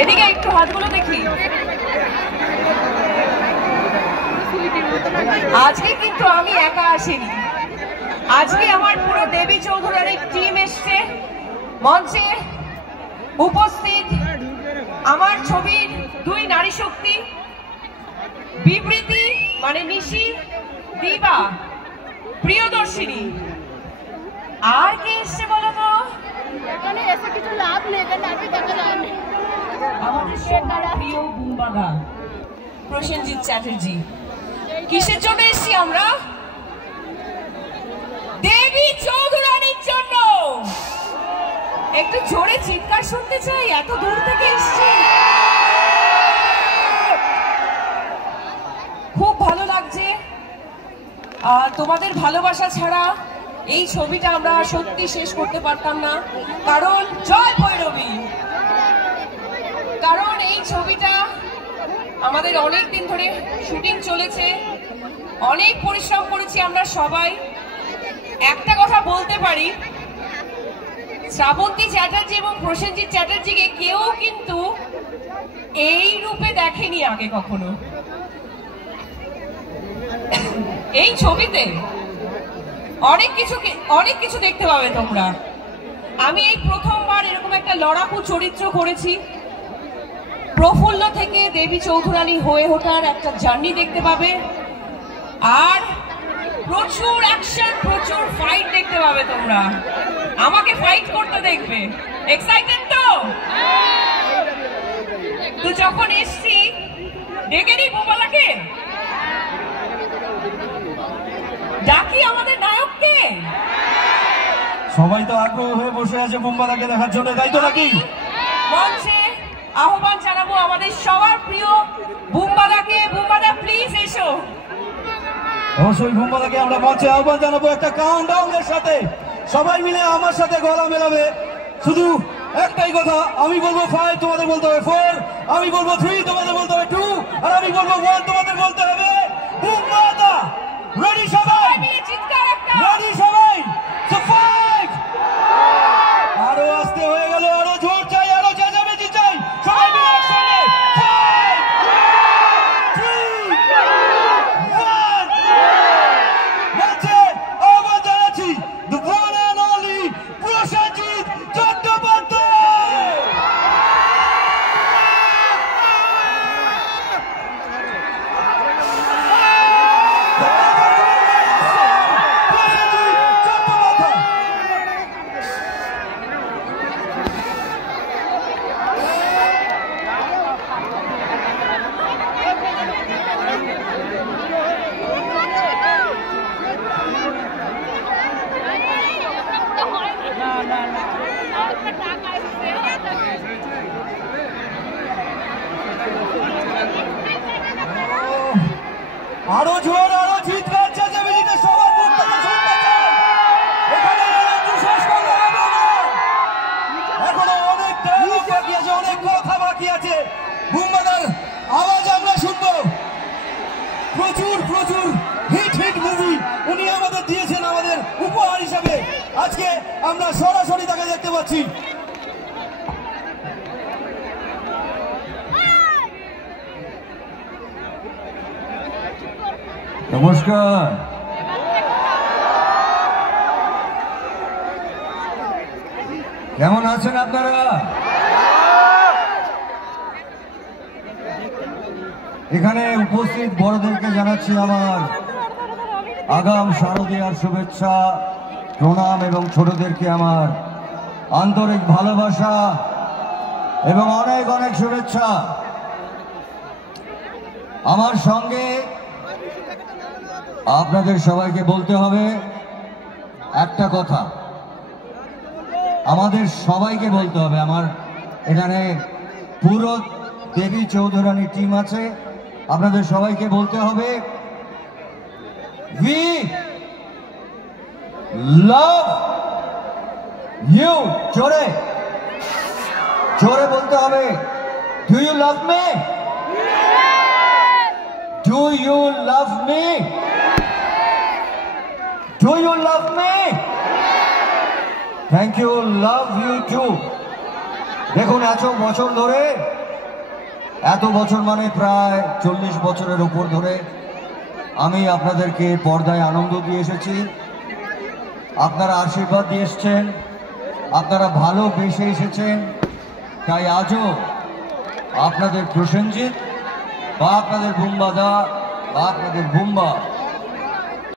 এদিকে একটু হাতগুলো দেখি। আজকে কিন্তু আমি একা আসিনি, আজকে আমার পুরো দেবী চৌধুরানীর টিম এসছে। মঞ্চে উপস্থিত আমার ছবির দুই নারী শক্তি, বিবৃতি মানে নিশি, দিবা, প্রিয়দর্শিনী। আর কে এসছে বলো তো? এখানে এসে কিছু লাভ নেই, আমাদের সবার প্রিয় বুম্বাদা প্রসেনজিৎ চ্যাটার্জি। কিসের জন্য এসছি আমরা? দেবী চৌধুরানীর জন্য। একটু জোরে চিৎকার শুনতে চাই, এত দূর থেকে এসছি। খুব ভালো লাগছে। তোমাদের ভালোবাসা ছাড়া এই ছবিটা আমরা সত্যি শেষ করতে পারতাম না। কারণ জয় ভৈরবী, কারণ এই ছবিটা আমাদের অনেক দিন ধরে শুটিং চলেছে, অনেক পরিশ্রম করেছি আমরা সবাই। একটা কথা বলতে পারি, শ্রাবন্তী চ্যাটার্জি এবং প্রসেনজিৎ চ্যাটার্জিকে কেউ কিন্তু এই রূপে দেখেনি আগে কখনো। এই ছবিতে অনেক কিছু দেখতে পাবে তোমরা। আমি এই প্রথমবার এরকম একটা লড়াকু চরিত্র করেছি। প্রফুল্ল থেকে দেবী চৌধুরানী হয়ে ওঠার একটা জার্নি দেখতে পাবে, আর প্রচুর অ্যাকশন, প্রচুর ফাইট দেখতে পাবে তোমরা। আমাকে ফাইট করতে দেখবে। এক্সাইটেড তো? তো যখন এসছি ডেকে নি বুম্বাদাকে, ডাকি আমাদের নায়ককে। সবাই তো আগ্রহ হয়ে বসে আছে বুম্বাদাকে দেখার জন্য, তাই তো নাকি? মঞ্চে আহ্বান জানাবো আমাদের সবার প্রিয় বুম্বাদাকে। বুম্বাদা প্লিজ এসো। অবশ্যই বুম্বাদাকে আমরা মঞ্চে আহ্বান জানাবো একটা কাউন্টডাউনের সাথে। সবাই মিলে আমার সাথে গলা মেলাবে। শুধু একটাই কথা, আমি বলবো 5, তোমাদের বলতে হবে 4, আমি বলবো 3, তোমাদের বলতে হবে 2, আর আমি বলবো 1, তোমাদের বলতে হবে বুম্বাদা। রেডি সবাই? রেডি সবাই? So 5। আরো আসতে হয়ে গেল, আরো জোর চাই, আরো চেঁচামেচি চাই। সবাই মিলে একসঙ্গে 5, 3, 1। মঞ্চে আহ্বান জানাচ্ছি the one and only Prosenjit Chattopadhyay. আরো জোর, আরো চিৎকার চেঁচামেচিতে সবার মুখ থেকে শুনতে চাই। এখানে শেষ করলে হবে না, এখনো অনেক ডায়লগ বাকি আছে, অনেক কথা বাকি আছে। বুম্বাদার আওয়াজ আমরা শুনবো। প্রচুর প্রচুর হিট মুভি উনি আমাদের দিয়েছেন আমাদের উপহার হিসাবে। আজকে আমরা সরাসরি তাকে দেখতে পাচ্ছি। নমস্কার। কেমন আছেন আপনারা? এখানে উপস্থিত বড়দেরকে জানাচ্ছি আমার আগাম শারদীয়ার শুভেচ্ছা, প্রণাম, এবং ছোটদেরকে আমার আন্তরিক ভালোবাসা এবং অনেক অনেক শুভেচ্ছা। আমার সঙ্গে আপনাদের সবাইকে বলতে হবে একটা কথা, আমাদের সবাইকে বলতে হবে। আমার এখানে পুরো দেবী চৌধুরানী টিম আছে, আপনাদের সবাইকে বলতে হবে we love you। জোরে জোরে বলতে হবে। do you love me? do you love me? do you love me? thank you, love you too। দেখুন এত বছর মানে প্রায় 40 বছরের উপর ধরে আমি আপনাদেরকে পর্দায় আনন্দ দিয়ে এসেছি। আপনারা আশীর্বাদ দিয়ে এসছেন, আপনারা ভালোবেসে এসেছেন। তাই আজও আপনাদের প্রসেনজিৎ বা আপনাদের বুম্বাদা বা আপনাদের বুম্বা